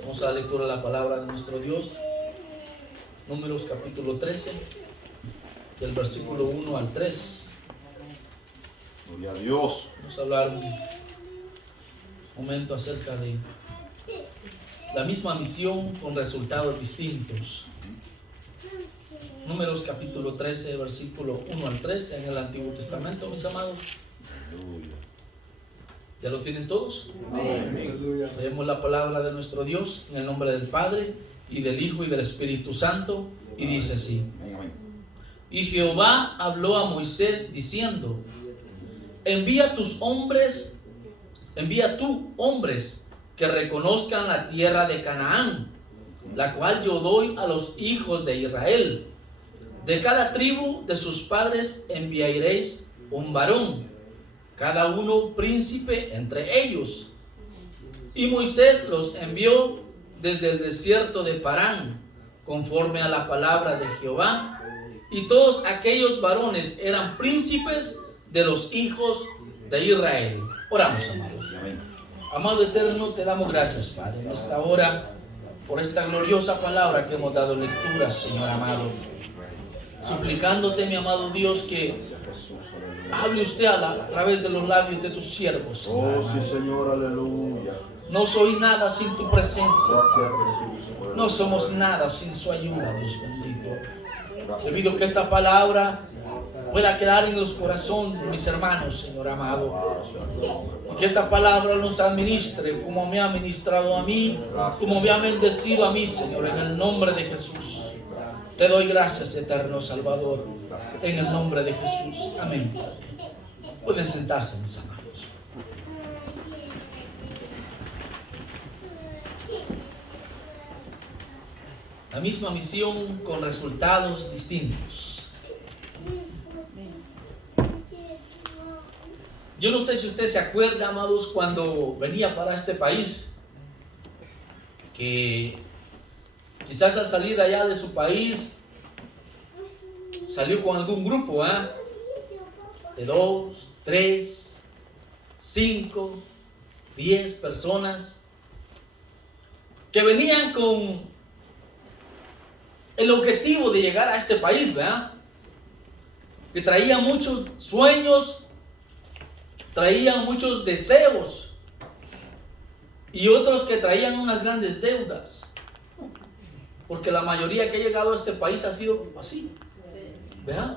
Vamos a la lectura de la palabra de nuestro Dios. Números capítulo 13, del versículo 1 al 3. Gloria a Dios. Vamos a hablar un momento acerca de la misma misión con resultados distintos. Números capítulo 13, versículo 1 al 3 en el Antiguo Testamento, mis amados. Aleluya. ¿Ya lo tienen todos? Amén. Leemos la palabra de nuestro Dios en el nombre del Padre, y del Hijo, y del Espíritu Santo, y dice así: Amén. Y Jehová habló a Moisés diciendo: envía tú hombres que reconozcan la tierra de Canaán, la cual yo doy a los hijos de Israel. De cada tribu de sus padres enviaréis un varón, cada uno príncipe entre ellos. Y Moisés los envió desde el desierto de Parán, conforme a la palabra de Jehová, y todos aquellos varones eran príncipes de los hijos de Israel. Oramos, amados. Amén. Amado eterno, te damos gracias, Padre, en esta hora, por esta gloriosa palabra que hemos dado lectura, Señor amado. Suplicándote, mi amado Dios, que hable usted a través de los labios de tus siervos, Señor Oh, sí, amado. Señor, aleluya. No soy nada sin tu presencia. Gracias, Jesús. No somos nada sin su ayuda, Dios bendito. Te pido que esta palabra pueda quedar en los corazones de mis hermanos, Señor amado. Y que esta palabra nos administre como me ha ministrado a mí, como me ha bendecido a mí, Señor, en el nombre de Jesús. Te doy gracias, eterno Salvador, en el nombre de Jesús. Amén, Padre. Pueden sentarse, mis amados. La misma misión con resultados distintos. Yo no sé si usted se acuerda, amados, cuando venía para este país, que quizás al salir allá de su país salió con algún grupo, de 2, 3, 5, 10 personas que venían con el objetivo de llegar a este país, ¿verdad? Que traían muchos sueños, traían muchos deseos, y otros que traían unas grandes deudas, porque la mayoría que ha llegado a este país ha sido así, ¿verdad?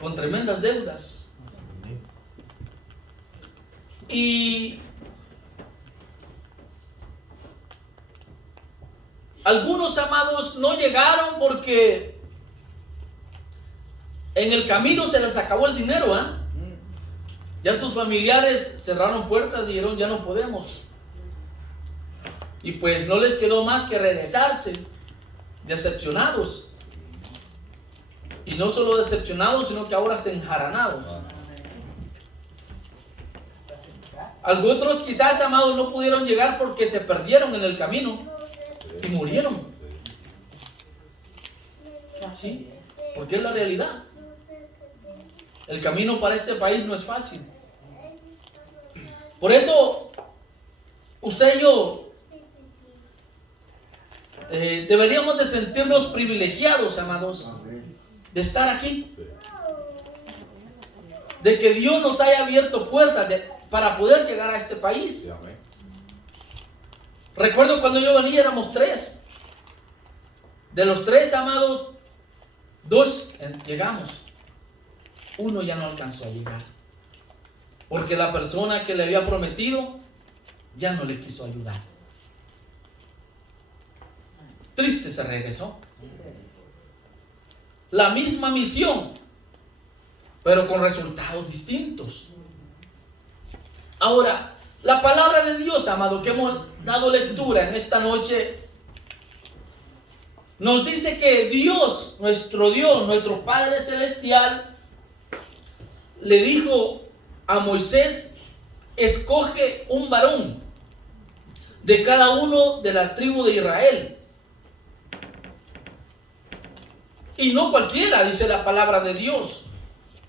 Con tremendas deudas. Y algunos, amados, no llegaron porque en el camino se les acabó el dinero, Ya sus familiares cerraron puertas y dijeron: ya no podemos. Y pues no les quedó más que regresarse, decepcionados. Y no solo decepcionados, sino que ahora están enjaranados. Algunos quizás, amados, no pudieron llegar porque se perdieron en el camino y murieron. ¿Sí? Porque es la realidad. El camino para este país no es fácil. Por eso, usted y yo deberíamos de sentirnos privilegiados, amados, de estar aquí. De que Dios nos haya abierto puertas para poder llegar a este país. Recuerdo cuando yo venía, éramos 3. De los 3, amados, 2 llegamos. 1 ya no alcanzó a llegar, porque la persona que le había prometido ya no le quiso ayudar. Triste, se regresó. La misma misión, pero con resultados distintos. Ahora, la palabra de Dios, amado, que hemos dado lectura en esta noche, nos dice que Dios, nuestro Padre Celestial, le dijo a Moisés: escoge un varón de cada uno de la tribu de Israel. Y no cualquiera, dice la palabra de Dios,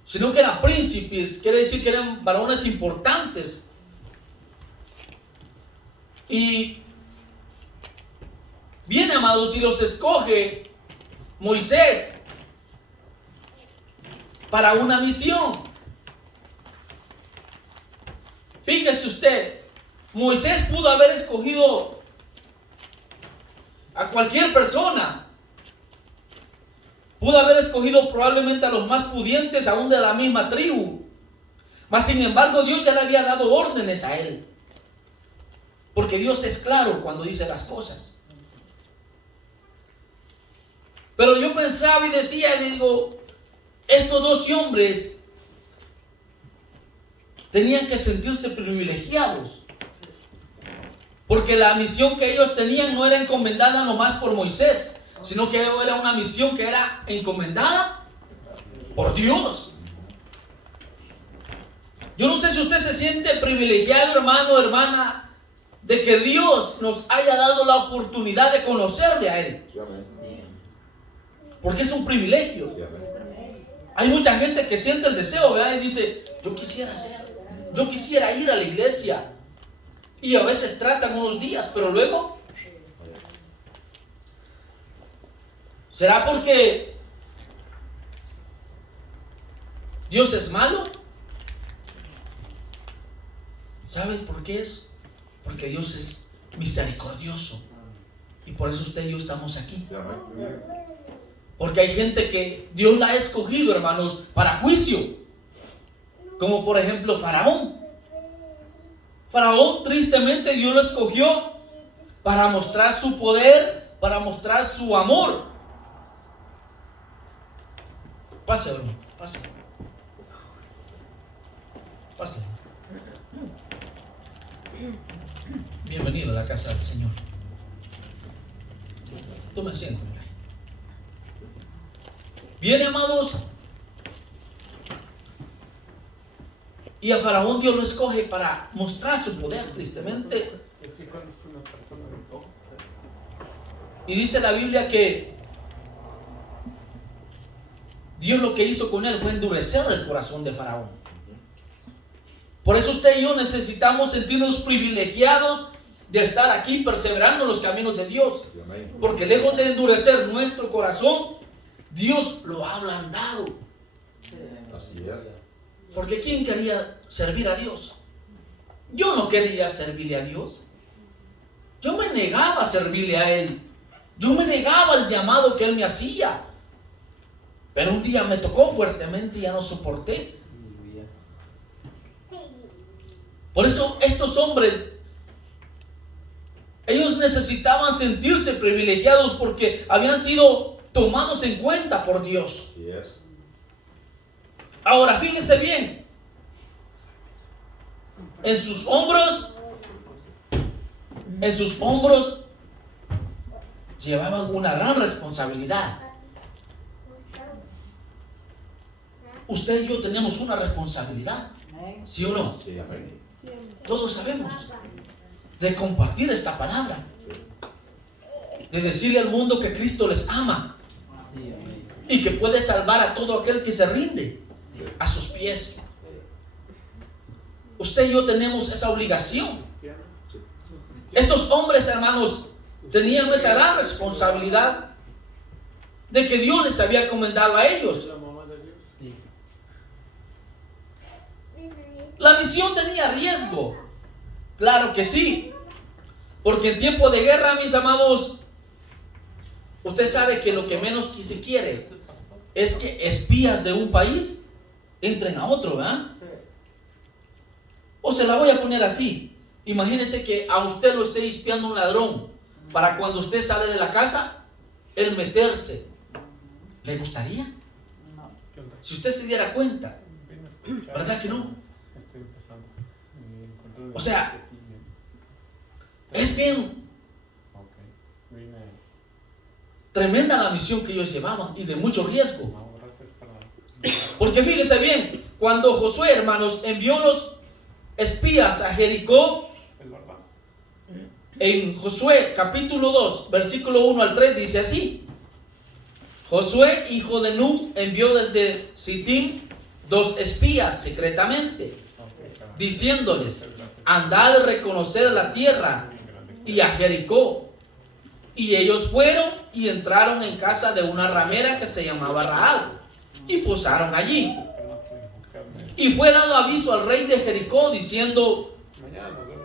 sino que eran príncipes, quiere decir que eran varones importantes. Y Bien, amados, y los escoge Moisés para una misión. Fíjese usted, Moisés pudo haber escogido a cualquier persona. Pudo haber escogido probablemente a los más pudientes, aún de la misma tribu. Mas sin embargo, Dios ya le había dado órdenes a él. Porque Dios es claro cuando dice las cosas. Pero yo pensaba y decía, digo, estos 12 hombres tenían que sentirse privilegiados. Porque la misión que ellos tenían no era encomendada nomás por Moisés, sino que era una misión que era encomendada por Dios. Yo no sé si usted se siente privilegiado, hermano, hermana, de que Dios nos haya dado la oportunidad de conocerle a Él. Porque es un privilegio. Hay mucha gente que siente el deseo, ¿verdad? Y dice, yo quisiera ir a la iglesia. Y a veces tratan unos días, pero luego, ¿será porque Dios es malo? ¿Sabes por qué es? Porque Dios es misericordioso. Y por eso usted y yo estamos aquí. Porque hay gente que Dios la ha escogido, hermanos, para juicio. Como por ejemplo Faraón. Faraón, tristemente, Dios lo escogió para mostrar su poder, para mostrar su amor. Pase, hermano, pase. Pase. Bienvenido a la casa del Señor. Tome asiento. Bien, amados. Y a Faraón Dios lo escoge para mostrar su poder, tristemente. Y dice la Biblia que Dios lo que hizo con él fue endurecer el corazón de Faraón. Por eso usted y yo necesitamos sentirnos privilegiados de estar aquí perseverando en los caminos de Dios. Porque lejos de endurecer nuestro corazón, Dios lo ha ablandado. Así es. Porque ¿quién quería servir a Dios? Yo no quería servirle a Dios. Yo me negaba a servirle a Él. Yo me negaba al llamado que Él me hacía. Pero un día me tocó fuertemente y ya no soporté. Por eso estos hombres, ellos necesitaban sentirse privilegiados porque habían sido tomados en cuenta por Dios. Yes. Ahora fíjense bien, en sus hombros llevaban una gran responsabilidad. Usted y yo tenemos una responsabilidad, ¿sí o no? Sí, amén. Todos sabemos de compartir esta palabra, de decirle al mundo que Cristo les ama y que puede salvar a todo aquel que se rinde a sus pies. Usted y yo tenemos esa obligación. Estos hombres, hermanos, tenían esa gran responsabilidad de que Dios les había encomendado a ellos. La misión tenía riesgo, claro que sí, porque en tiempo de guerra, mis amados, usted sabe que lo que menos que se quiere es que espías de un país entren a otro, ¿verdad? O se la voy a poner así. Imagínese que a usted lo esté espiando un ladrón para cuando usted sale de la casa, el meterse. ¿Le gustaría? Si usted se diera cuenta, ¿verdad que no? O sea, es bien tremenda la misión que ellos llevaban y de mucho riesgo. Porque fíjese bien, cuando Josué, hermanos, envió los espías a Jericó, en Josué capítulo 2, versículo 1 al 3 dice así: Josué, hijo de Nun, envió desde Sittim 2 espías secretamente, diciéndoles: andad a reconocer la tierra y a Jericó. Y ellos fueron y entraron en casa de una ramera que se llamaba Rahab y posaron allí. Y fue dado aviso al rey de Jericó diciendo: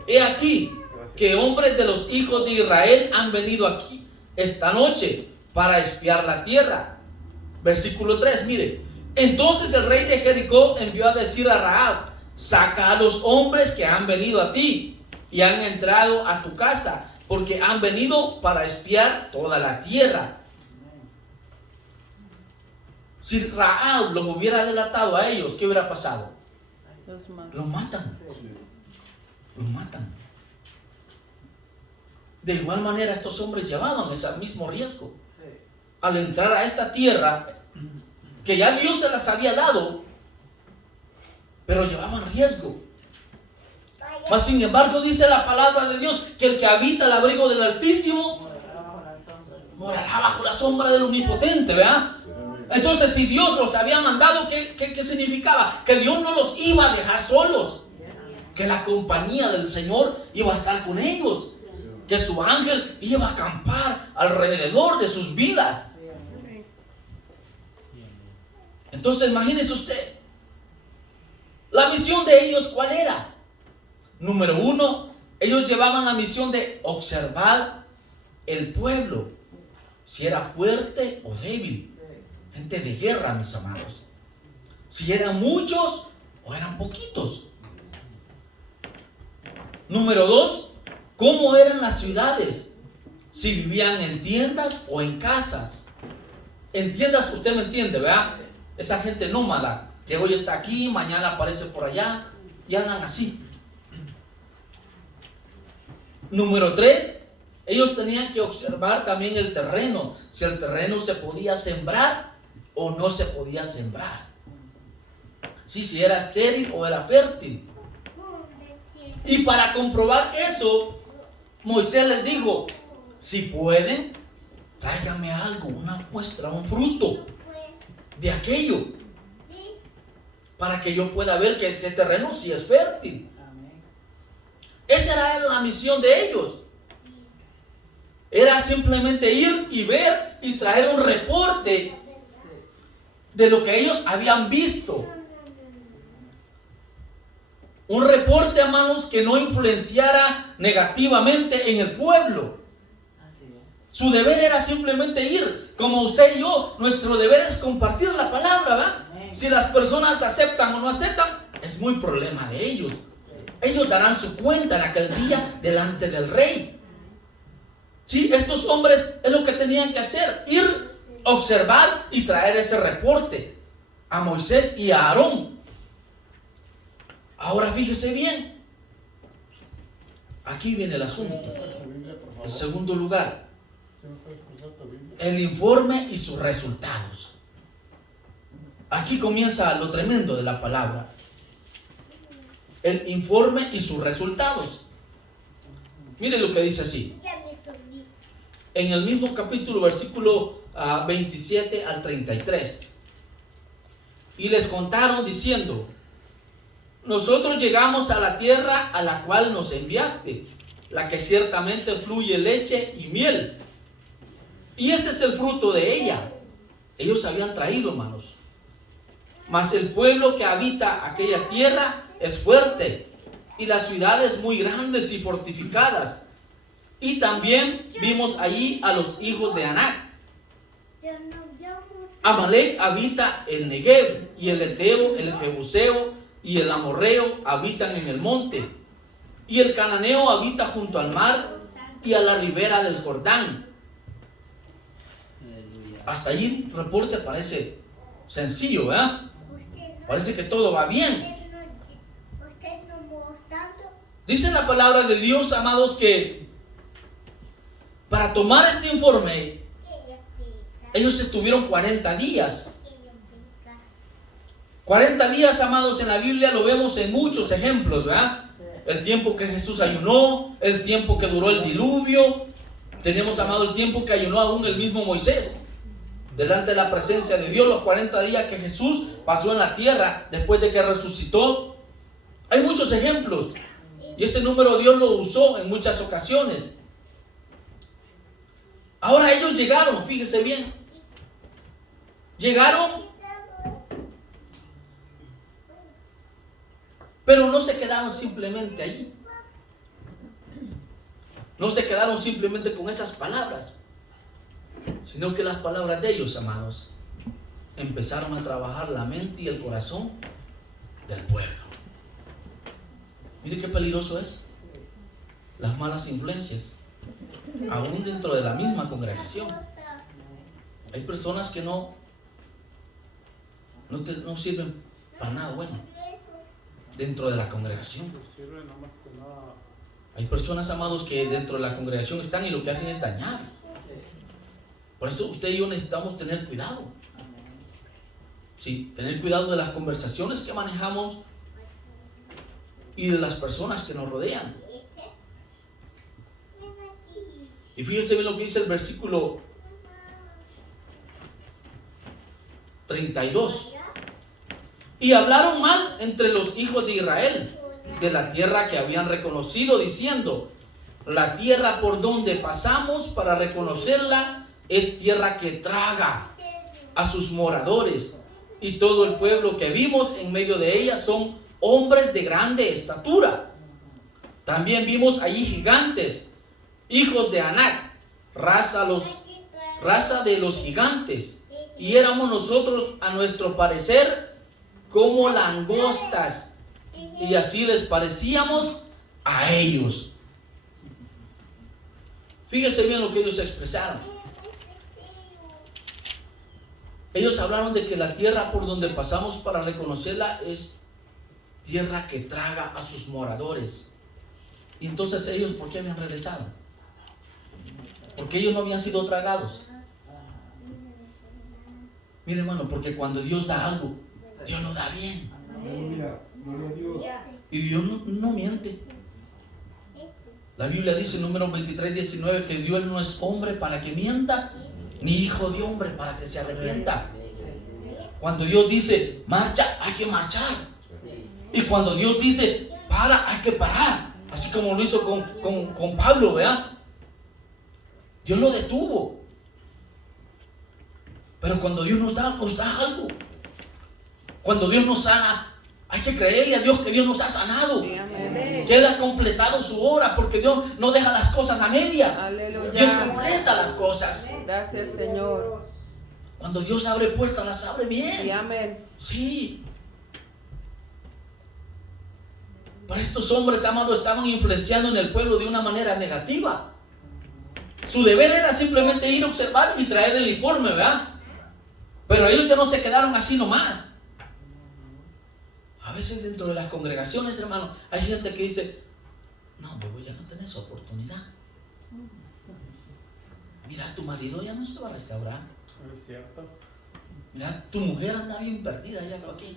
he aquí que hombres de los hijos de Israel han venido aquí esta noche para espiar la tierra. Versículo 3, mire. Entonces el rey de Jericó envió a decir a Rahab: saca a los hombres que han venido a ti y han entrado a tu casa, porque han venido para espiar toda la tierra. Si Rahab los hubiera delatado a ellos, ¿qué hubiera pasado? Los matan. Los matan. De igual manera estos hombres llevaban ese mismo riesgo. Al entrar a esta tierra que ya Dios se las había dado, pero llevaban riesgo. Mas sin embargo dice la palabra de Dios que el que habita el abrigo del Altísimo morará bajo la sombra del Omnipotente, ¿verdad? Entonces, si Dios los había mandado, ¿qué significaba? Que Dios no los iba a dejar solos, que la compañía del Señor iba a estar con ellos, que su ángel iba a acampar alrededor de sus vidas. Entonces, imagínese usted, la misión de ellos, ¿cuál era? Número 1, ellos llevaban la misión de observar el pueblo, si era fuerte o débil. Gente de guerra, mis amados. Si eran muchos o eran poquitos. Número 2, ¿cómo eran las ciudades? Si vivían en tiendas o en casas. En tiendas, usted me entiende, ¿verdad? Esa gente nómada que hoy está aquí, mañana aparece por allá y andan así. Número 3, ellos tenían que observar también el terreno, si el terreno se podía sembrar o no se podía sembrar, si era estéril o era fértil. Y para comprobar eso, Moisés les dijo: si pueden, tráiganme algo, una muestra, un fruto de aquello, para que yo pueda ver que ese terreno sí es fértil. Esa era la misión de ellos. Era simplemente ir y ver y traer un reporte de lo que ellos habían visto. Un reporte, hermanos, que no influenciara negativamente en el pueblo. Su deber era simplemente ir, como usted y yo. Nuestro deber es compartir la palabra, ¿verdad? Si las personas aceptan o no aceptan, es muy problema de ellos. Ellos darán su cuenta en aquel día delante del rey. Sí, estos hombres es lo que tenían que hacer: ir, observar y traer ese reporte a Moisés y a Aarón. Ahora fíjese bien, aquí viene el asunto. En segundo lugar, el informe y sus resultados. Aquí comienza lo tremendo de la palabra. El informe y sus resultados. Mire lo que dice así. En el mismo capítulo, versículo 27 al 33. Y les contaron diciendo: nosotros llegamos a la tierra a la cual nos enviaste, la que ciertamente fluye leche y miel. Y este es el fruto de ella. Ellos habían traído, hermanos. Mas el pueblo que habita aquella tierra es fuerte, y las ciudades muy grandes y fortificadas. Y también vimos allí a los hijos de Anac. Amalek habita el Negev, y el Eteo, el Jebuseo y el Amorreo habitan en el monte, y el Cananeo habita junto al mar y a la ribera del Jordán. Hasta allí el reporte parece sencillo, ¿verdad? Parece que todo va bien. Dice la palabra de Dios, amados, que para tomar este informe ellos estuvieron 40 días. 40 días, amados, en la Biblia lo vemos en muchos ejemplos, ¿verdad? El tiempo que Jesús ayunó, el tiempo que duró el diluvio. Tenemos, amado, el tiempo que ayunó aún el mismo Moisés delante de la presencia de Dios, los 40 días que Jesús pasó en la tierra después de que resucitó. Hay muchos ejemplos, y ese número Dios lo usó en muchas ocasiones. ellos llegaron, fíjese bien. Llegaron, pero no se quedaron simplemente allí. No se quedaron simplemente con esas palabras, sino que las palabras de ellos, amados, empezaron a trabajar la mente y el corazón del pueblo. Mire qué peligroso es las malas influencias, aún dentro de la misma congregación. Hay personas que no sirven para nada bueno dentro de la congregación. Hay personas, amados, que dentro de la congregación están y lo que hacen es dañar. Por eso usted y yo necesitamos tener cuidado. Sí, tener cuidado de las conversaciones que manejamos y de las personas que nos rodean. Y fíjense bien lo que dice el versículo 32. Y hablaron mal entre los hijos de Israel de la tierra que habían reconocido, diciendo: la tierra por donde pasamos para reconocerla es tierra que traga a sus moradores, y todo el pueblo que vimos en medio de ella son hombres de grande estatura. También vimos allí gigantes, hijos de Anac, raza de los gigantes, y éramos nosotros a nuestro parecer como langostas, y así les parecíamos a ellos. Fíjense bien lo que ellos expresaron. Ellos hablaron de que la tierra por donde pasamos para reconocerla es tierra que traga a sus moradores. Y entonces ellos, ¿por qué habían regresado? Porque ellos no habían sido tragados. Mire, hermano, porque cuando Dios da algo, Dios lo da bien. Y Dios no miente. La Biblia dice en Números 23:19 que Dios no es hombre para que mienta, ni hijo de hombre para que se arrepienta. Cuando Dios dice marcha, hay que marchar. Y cuando Dios dice para, hay que parar. Así como lo hizo con Pablo, ¿verdad? Dios lo detuvo. Pero cuando Dios nos da algo. Cuando Dios nos sana, hay que creerle a Dios que Dios nos ha sanado. Que Él ha completado su obra, porque Dios no deja las cosas a medias. Aleluya. Dios completa las cosas. Gracias, Señor. Cuando Dios abre puertas, las abre bien. Sí, amén. Sí. Pero estos hombres, amados, estaban influenciando en el pueblo de una manera negativa. Su deber era simplemente ir a observar y traer el informe, ¿verdad? Pero ellos ya no se quedaron así nomás. A veces dentro de las congregaciones, hermano, hay gente que dice: no, bebé, ya no tenés oportunidad. Mira, tu marido ya no se va a restaurar. Es cierto. Mira, tu mujer anda bien perdida ya por aquí.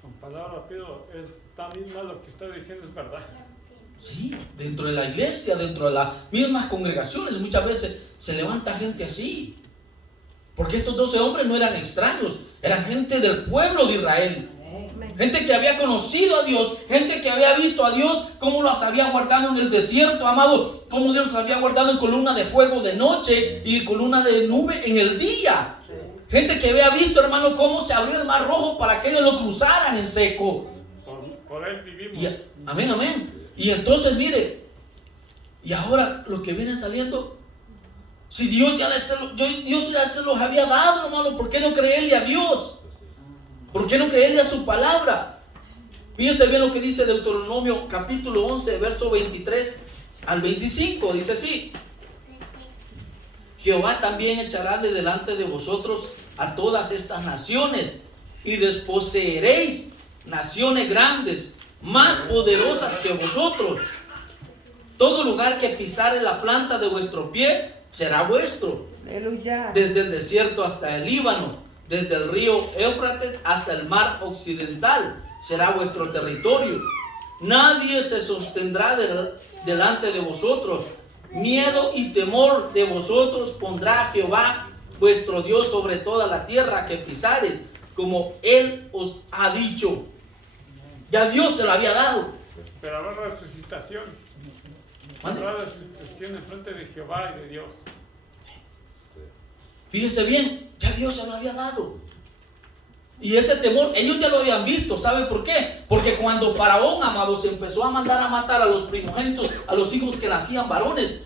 Con palabras pido, está mismo lo que estoy diciendo es verdad. Sí, dentro de la iglesia, dentro de las mismas congregaciones, muchas veces se levanta gente así. Porque estos 12 hombres no eran extraños, eran gente del pueblo de Israel. Gente que había conocido a Dios, gente que había visto a Dios, cómo los había guardado en el desierto, amado, cómo Dios los había guardado en columna de fuego de noche y columna de nube en el día. Gente que había visto, hermano, cómo se abrió el mar rojo para que ellos lo cruzaran en seco. Por él vivimos. Amén, amén. Y entonces, mire, y ahora los que vienen saliendo, si Dios ya se los había dado, hermano, ¿por qué no creerle a Dios? ¿Por qué no creerle a su palabra? Fíjense bien lo que dice Deuteronomio capítulo 11, verso 23 al 25. Dice así: Jehová también echará de delante de vosotros a todas estas naciones, y desposeeréis naciones grandes, más poderosas que vosotros. Todo lugar que pisare la planta de vuestro pie será vuestro. Aleluya. Desde el desierto hasta el Líbano, desde el río Éufrates hasta el mar occidental, será vuestro territorio. Nadie se sostendrá delante de vosotros. Miedo y temor de vosotros pondrá Jehová vuestro Dios sobre toda la tierra que pisares, como Él os ha dicho. Ya Dios se lo había dado. Pero habrá resucitación. ¿Mande? Habrá resucitación en frente de Jehová y de Dios. Fíjese bien, ya Dios se lo había dado. Y ese temor, ellos ya lo habían visto. ¿Sabe por qué? Porque cuando Faraón, amados, empezó a mandar a matar a los primogénitos, a los hijos que nacían varones,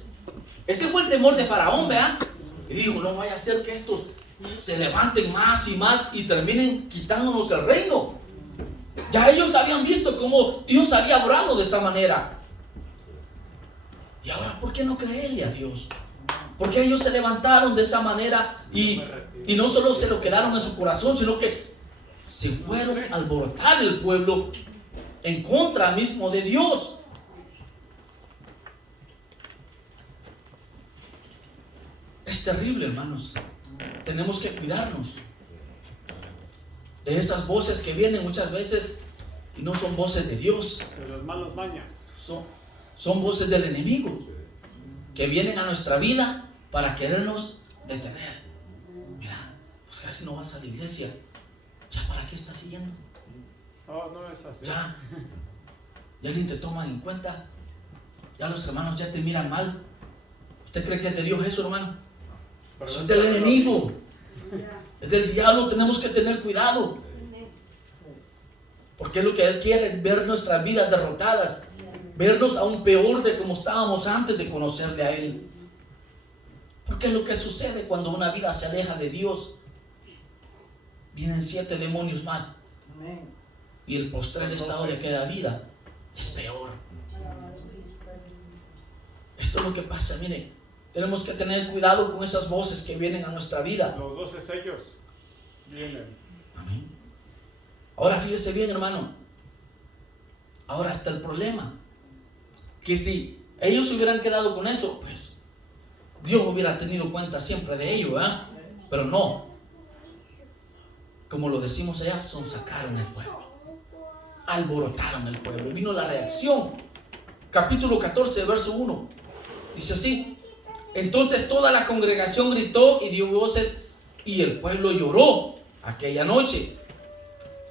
ese fue el temor de Faraón, ¿verdad? Y dijo, no vaya a ser que estos se levanten más y más y terminen quitándonos el reino. Ya ellos habían visto cómo Dios había obrado de esa manera. Y ahora, ¿por qué no creerle a Dios? Porque ellos se levantaron de esa manera y no solo se lo quedaron en su corazón, sino que se fueron a alborotar el pueblo en contra mismo de Dios. Es terrible, hermanos. Tenemos que cuidarnos de esas voces que vienen muchas veces y no son voces de Dios. De las malas mañas. Son voces del enemigo que vienen a nuestra vida para querernos detener. Mira, pues casi no vas a la iglesia. ¿Ya para qué estás siguiendo? No es así. Ya ni te toman en cuenta. Ya los hermanos ya te miran mal. ¿Usted cree que es de Dios eso, hermano? Eso es del enemigo. Es del diablo. Tenemos que tener cuidado. Porque es lo que Él quiere, ver nuestras vidas derrotadas. Vernos aún peor de como estábamos antes de conocerle a Él. Porque es lo que sucede cuando una vida se aleja de Dios. Vienen 7 demonios más. Y el postrer estado de aquella vida es peor. Esto es lo que pasa, mire. Tenemos que tener cuidado con esas voces que vienen a nuestra vida. Los 12 sellos vienen. Amén. Ahora fíjese bien, hermano. Ahora está el problema. Que si ellos se hubieran quedado con eso, pues Dios hubiera tenido cuenta siempre de ello, ¿verdad? Pero no. Como lo decimos allá, sonsacaron el pueblo. Alborotaron el pueblo. Y vino la reacción. Capítulo 14, verso 1. Dice así. Entonces toda la congregación gritó y dio voces, y el pueblo lloró aquella noche.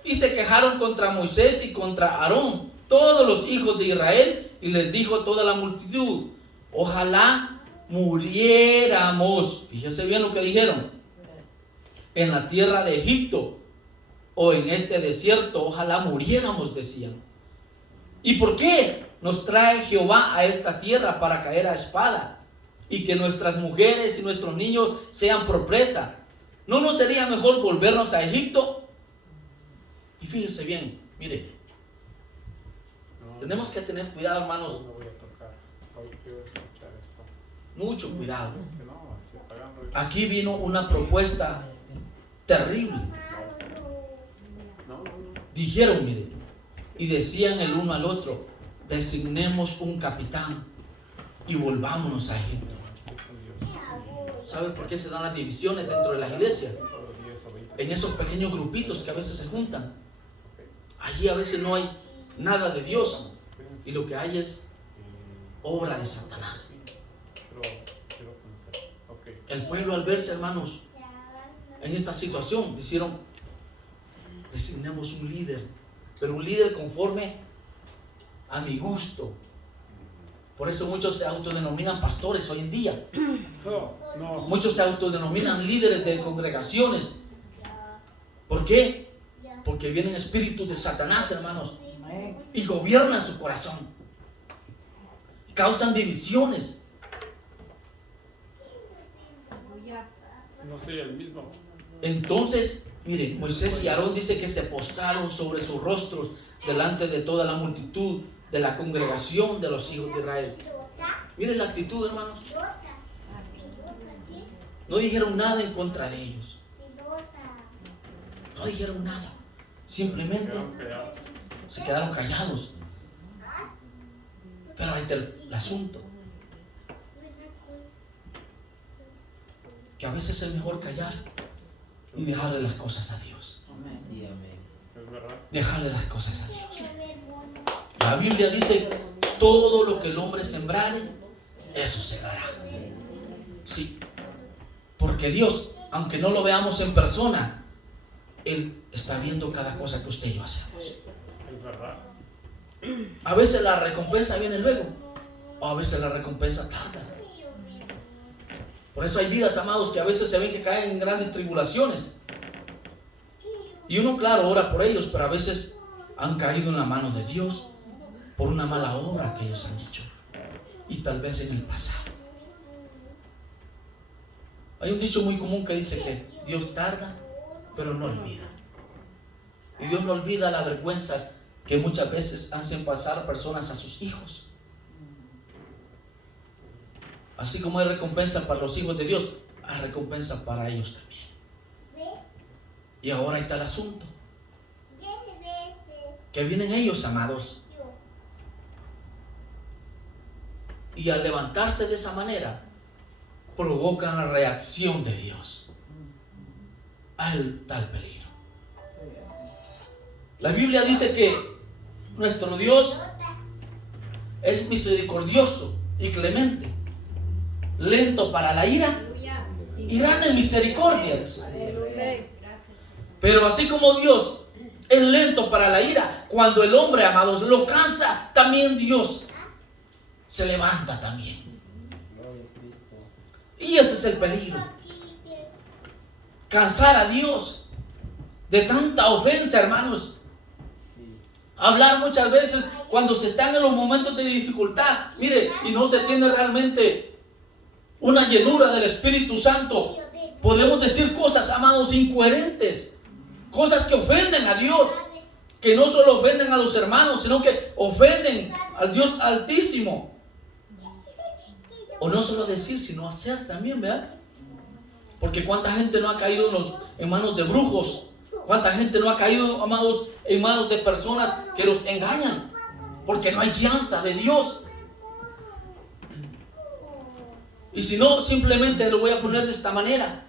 Y se quejaron contra Moisés y contra Aarón, todos los hijos de Israel, y les dijo toda la multitud: ojalá muriéramos. Fíjese bien lo que dijeron. En la tierra de Egipto o en este desierto, ojalá muriéramos, decían. ¿Y por qué nos trae Jehová a esta tierra para caer a espada? Y que nuestras mujeres y nuestros niños sean por presa. ¿No nos sería mejor volvernos a Egipto? Y fíjense bien, mire, tenemos que tener cuidado, hermanos. No voy a tocar. Hoy quiero escuchar esto. Mucho cuidado. Que no, estoy apagando. Aquí vino una propuesta terrible. No. Dijeron, mire, y decían el uno al otro: designemos un capitán y volvámonos a Egipto. ¿Saben por qué se dan las divisiones dentro de las iglesias? En esos pequeños grupitos que a veces se juntan. Allí a veces no hay nada de Dios, y lo que hay es obra de Satanás. El pueblo, al verse, hermanos, en esta situación, dijeron: designemos un líder, pero un líder conforme a mi gusto. Por eso muchos se autodenominan pastores hoy en día. No. Muchos se autodenominan líderes de congregaciones. ¿Por qué? Porque vienen espíritus de Satanás, hermanos, y gobiernan su corazón. Causan divisiones. No soy el mismo. Entonces, mire, Moisés y Aarón dice que se postraron sobre sus rostros delante de toda la multitud de la congregación de los hijos de Israel. Mire la actitud, hermanos. No dijeron nada en contra de ellos. No dijeron nada. Simplemente se quedaron callados. Pero ahí está el asunto. Que a veces es mejor callar y dejarle las cosas a Dios. Dejarle las cosas a Dios. La Biblia dice: todo lo que el hombre sembrare, eso segará. Sí. Porque Dios, aunque no lo veamos en persona, Él está viendo cada cosa que usted y yo hacemos. A veces la recompensa viene luego, o a veces la recompensa tarda. Por eso hay vidas, amados, que a veces se ven que caen en grandes tribulaciones. Y uno, claro, ora por ellos, pero a veces han caído en la mano de Dios por una mala obra que ellos han hecho. Y tal vez en el pasado. Hay un dicho muy común que dice que Dios tarda, pero no olvida. Y Dios no olvida la vergüenza que muchas veces hacen pasar personas a sus hijos. Así como hay recompensa para los hijos de Dios, hay recompensa para ellos también. Y ahora ahí está el asunto. Que vienen ellos, amados. Y al levantarse de esa manera, provocan la reacción de Dios al tal peligro. La Biblia dice que nuestro Dios es misericordioso y clemente, lento para la ira y grande en misericordia, dice. Pero así como Dios es lento para la ira, cuando el hombre, amados, lo cansa, también Dios se levanta también. Y ese es el peligro. Cansar a Dios de tanta ofensa, hermanos. Hablar muchas veces cuando se están en los momentos de dificultad, mire, y no se tiene realmente una llenura del Espíritu Santo, podemos decir cosas, amados, incoherentes, cosas que ofenden a Dios, que no solo ofenden a los hermanos, sino que ofenden al Dios Altísimo. O no solo decir, sino hacer también, ¿verdad? Porque cuánta gente no ha caído en manos de brujos. Cuánta gente no ha caído, amados, en manos de personas que los engañan. Porque no hay guianza de Dios. Y si no, simplemente lo voy a poner de esta manera.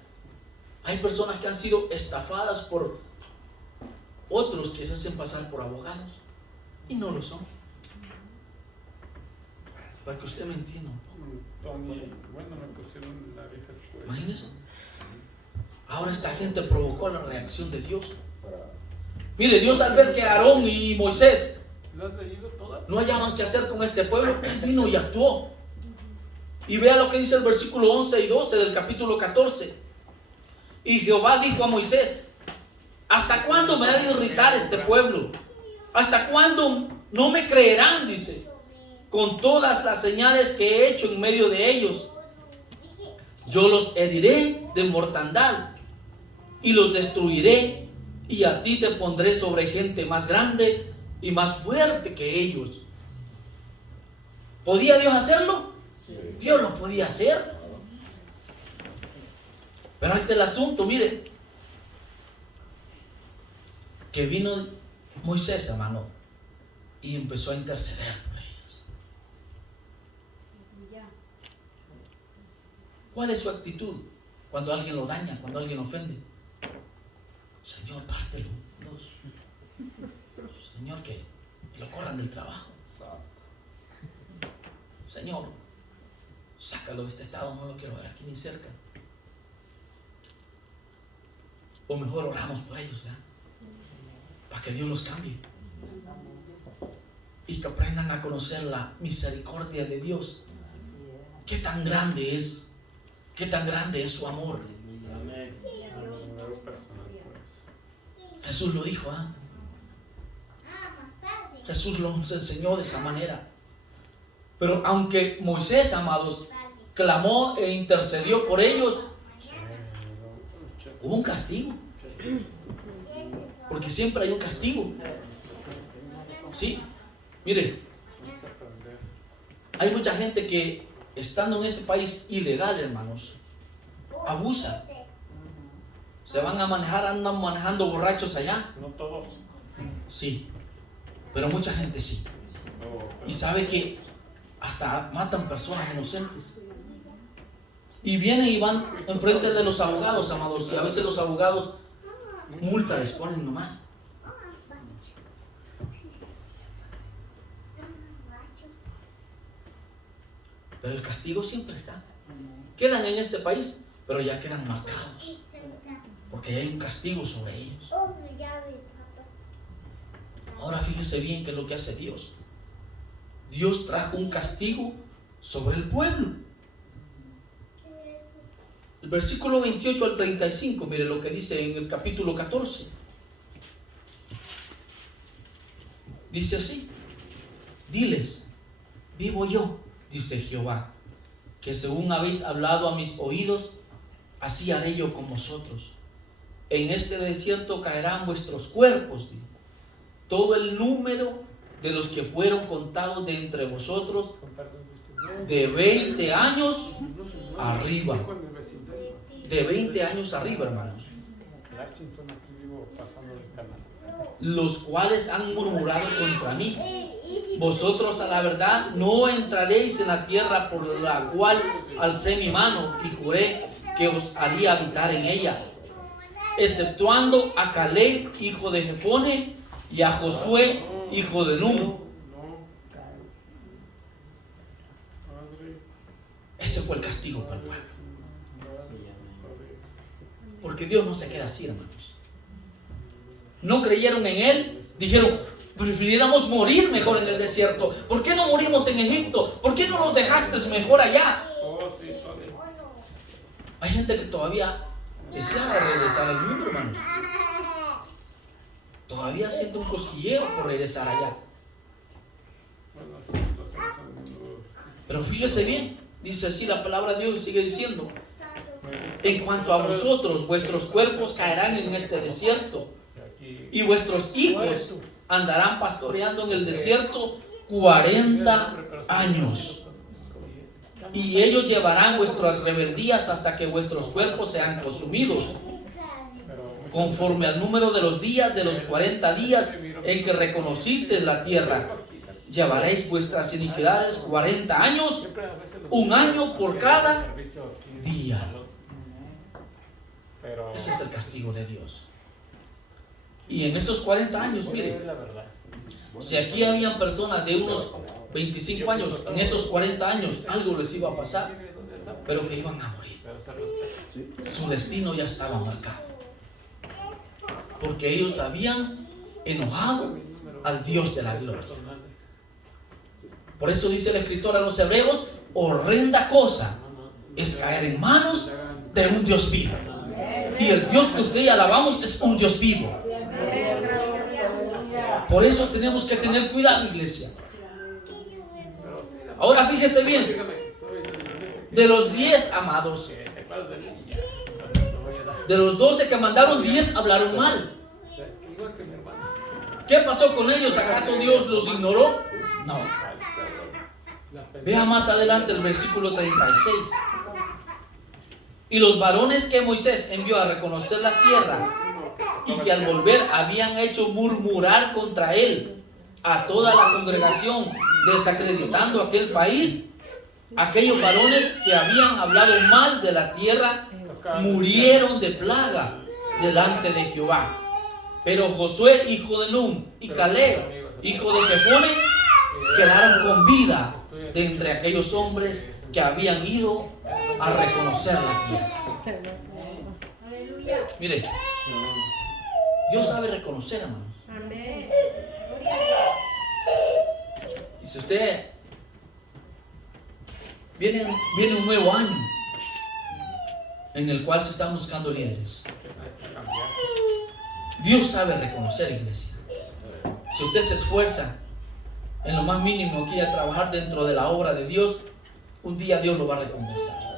Hay personas que han sido estafadas por otros que se hacen pasar por abogados. Y no lo son. Para que usted me entienda un poco. Bueno, me pusieron la vieja escuela. Imagínense. Ahora esta gente provocó la reacción de Dios. Mire, Dios al ver que Aarón y Moisés ¿Lo has leído toda? no hallaban qué hacer con este pueblo, Él vino y actuó. Y vea lo que dice el versículo 11 y 12 del capítulo 14. Y Jehová dijo a Moisés: ¿hasta cuándo me ha de irritar este pueblo? ¿Hasta cuándo no me creerán? Dice, con todas las señales que he hecho en medio de ellos. Yo los heriré de mortandad y los destruiré, y a ti te pondré sobre gente más grande y más fuerte que ellos. ¿Podía Dios hacerlo? Dios lo podía hacer. Pero ahí está el asunto, mire, que vino Moisés, hermano, y empezó a interceder por ellos. ¿Cuál es su actitud cuando alguien lo daña, cuando alguien lo ofende? Señor, pártelo en dos. Señor, que lo corran del trabajo. Señor, sácalo de este estado, no lo quiero ver aquí ni cerca. O mejor oramos por ellos, ¿verdad? Para que Dios los cambie y que aprendan a conocer la misericordia de Dios. Qué tan grande es, qué tan grande es su amor. Jesús lo dijo, ¿eh? Jesús nos enseñó de esa manera. Pero aunque Moisés, amados, clamó e intercedió por ellos, hubo un castigo. Porque siempre hay un castigo. ¿Sí? Mire, hay mucha gente que estando en este país ilegal, hermanos, abusa. Se van a manejar, andan manejando borrachos allá. No todos. Sí, pero mucha gente sí. Y sabe que hasta matan personas inocentes. Y vienen y van enfrente de los abogados, amados. Y a veces los abogados multa les ponen nomás. Pero el castigo siempre está. Quedan en este país, pero ya quedan marcados. Porque hay un castigo sobre ellos. Ahora fíjese bien qué es lo que hace Dios. Dios trajo un castigo sobre el pueblo. El versículo 28 al 35, mire lo que dice en el capítulo 14. Dice así: diles, vivo yo, dice Jehová, que según habéis hablado a mis oídos, así haré yo con vosotros. En este desierto caerán vuestros cuerpos, dijo. Todo el número de los que fueron contados de entre vosotros, de 20 años arriba. De 20 años arriba, hermanos. Los cuales han murmurado contra mí. Vosotros a la verdad no entraréis en la tierra por la cual alcé mi mano y juré que os haría habitar en ella, exceptuando a Caleb, hijo de Jefone, y a Josué, hijo de Nun. Ese fue el castigo para el pueblo. Porque Dios no se queda así, hermanos. No creyeron en Él, dijeron: prefiriéramos morir mejor en el desierto. ¿Por qué no morimos en Egipto? ¿Por qué no nos dejaste mejor allá? Hay gente que todavía desea regresar al mundo, hermanos. Todavía siente un cosquilleo por regresar allá. Pero fíjese bien, dice así la palabra de Dios, sigue diciendo: en cuanto a vosotros, vuestros cuerpos caerán en este desierto, y vuestros hijos andarán pastoreando en el desierto 40 años. Y ellos llevarán vuestras rebeldías hasta que vuestros cuerpos sean consumidos, conforme al número de los días de los 40 días en que reconocisteis la tierra. Llevaréis vuestras iniquidades 40 años, un año por cada día. Ese es el castigo de Dios. Y en esos 40 años, mire, si aquí habían personas de unos 25 años, en esos 40 años algo les iba a pasar, pero que iban a morir. Su destino ya estaba marcado, porque ellos habían enojado al Dios de la gloria. Por eso dice el escritor a los hebreos: horrenda cosa es caer en manos de un Dios vivo. Y el Dios que usted y alabamos es un Dios vivo. Por eso tenemos que tener cuidado, iglesia. Ahora fíjese bien, de los 10 amados, de los 12 que mandaron, 10 hablaron mal. ¿Qué pasó con ellos? ¿Acaso Dios los ignoró? No. Vea más adelante el versículo 36. Y los varones que Moisés envió a reconocer la tierra, y que al volver habían hecho murmurar contra él a toda la congregación, desacreditando aquel país, aquellos varones que habían hablado mal de la tierra murieron de plaga delante de Jehová. Pero Josué, hijo de Nun, y Caleb, hijo de Jefone, quedaron con vida de entre aquellos hombres que habían ido a reconocer la tierra. Mire, Dios sabe reconocer, hermanos. Y si usted viene un nuevo año en el cual se están buscando líderes, Dios sabe reconocer, iglesia. Si usted se esfuerza en lo más mínimo aquí a trabajar dentro de la obra de Dios, un día Dios lo va a recompensar.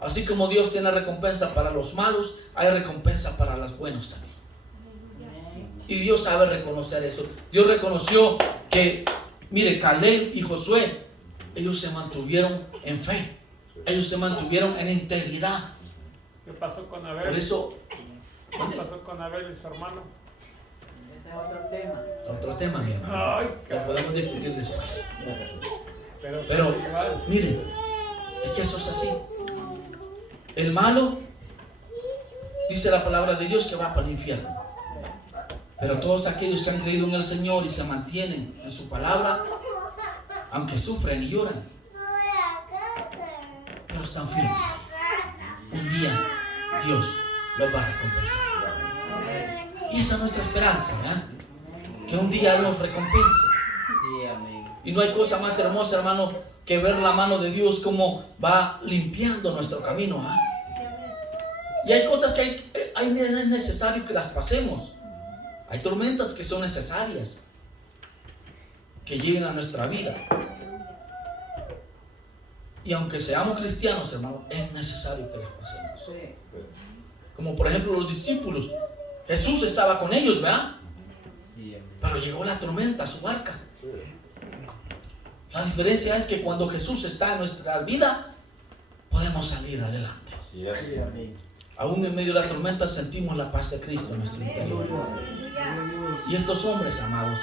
Así como Dios tiene recompensa para los malos, hay recompensa para los buenos también. Y Dios sabe reconocer eso. Dios reconoció que, mire, Caleb y Josué, ellos se mantuvieron en fe. Ellos se mantuvieron en integridad. ¿Qué pasó con Abel? Por eso, ¿qué pasó con Abel y su hermano? Ese es otro tema, mi hermano. Ay, Lo podemos discutir después. Pero mire, es que eso es así. El malo, dice la palabra de Dios, que va para el infierno. Pero todos aquellos que han creído en el Señor y se mantienen en su palabra, aunque sufren y lloran, pero están firmes. Un día Dios los va a recompensar. Y esa es nuestra esperanza, ¿verdad? Que un día Él nos recompense. Y no hay cosa más hermosa, hermano, que ver la mano de Dios como va limpiando nuestro camino. Y hay cosas que es necesario que las pasemos. Hay tormentas que son necesarias que lleguen a nuestra vida. Y aunque seamos cristianos, hermanos, es necesario que las pasemos. Como por ejemplo los discípulos. Jesús estaba con ellos, ¿verdad? Pero llegó la tormenta a su barca. La diferencia es que cuando Jesús está en nuestra vida, podemos salir adelante. Así es. Aún en medio de la tormenta sentimos la paz de Cristo en nuestro interior. Y estos hombres, amados,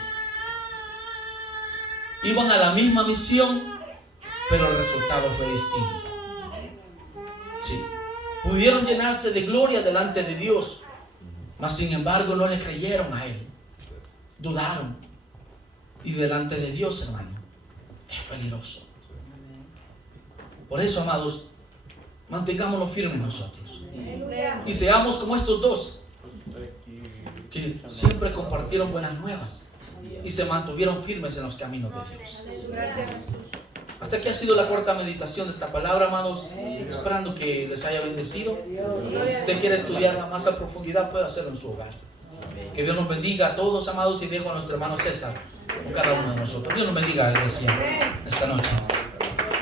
iban a la misma misión, pero el resultado fue distinto. Sí, pudieron llenarse de gloria delante de Dios, mas sin embargo no le creyeron a Él. Dudaron. Y delante de Dios, hermano, es peligroso. Por eso, amados, mantengámonos firmes nosotros. Y seamos como estos dos, que siempre compartieron buenas nuevas y se mantuvieron firmes en los caminos de Dios. Hasta aquí ha sido la corta meditación de esta palabra, amados, esperando que les haya bendecido. Si usted quiere estudiarla más a profundidad, puede hacerlo en su hogar. Que Dios nos bendiga a todos, amados, y dejo a nuestro hermano César con cada uno de nosotros. Dios nos bendiga, iglesia, esta noche.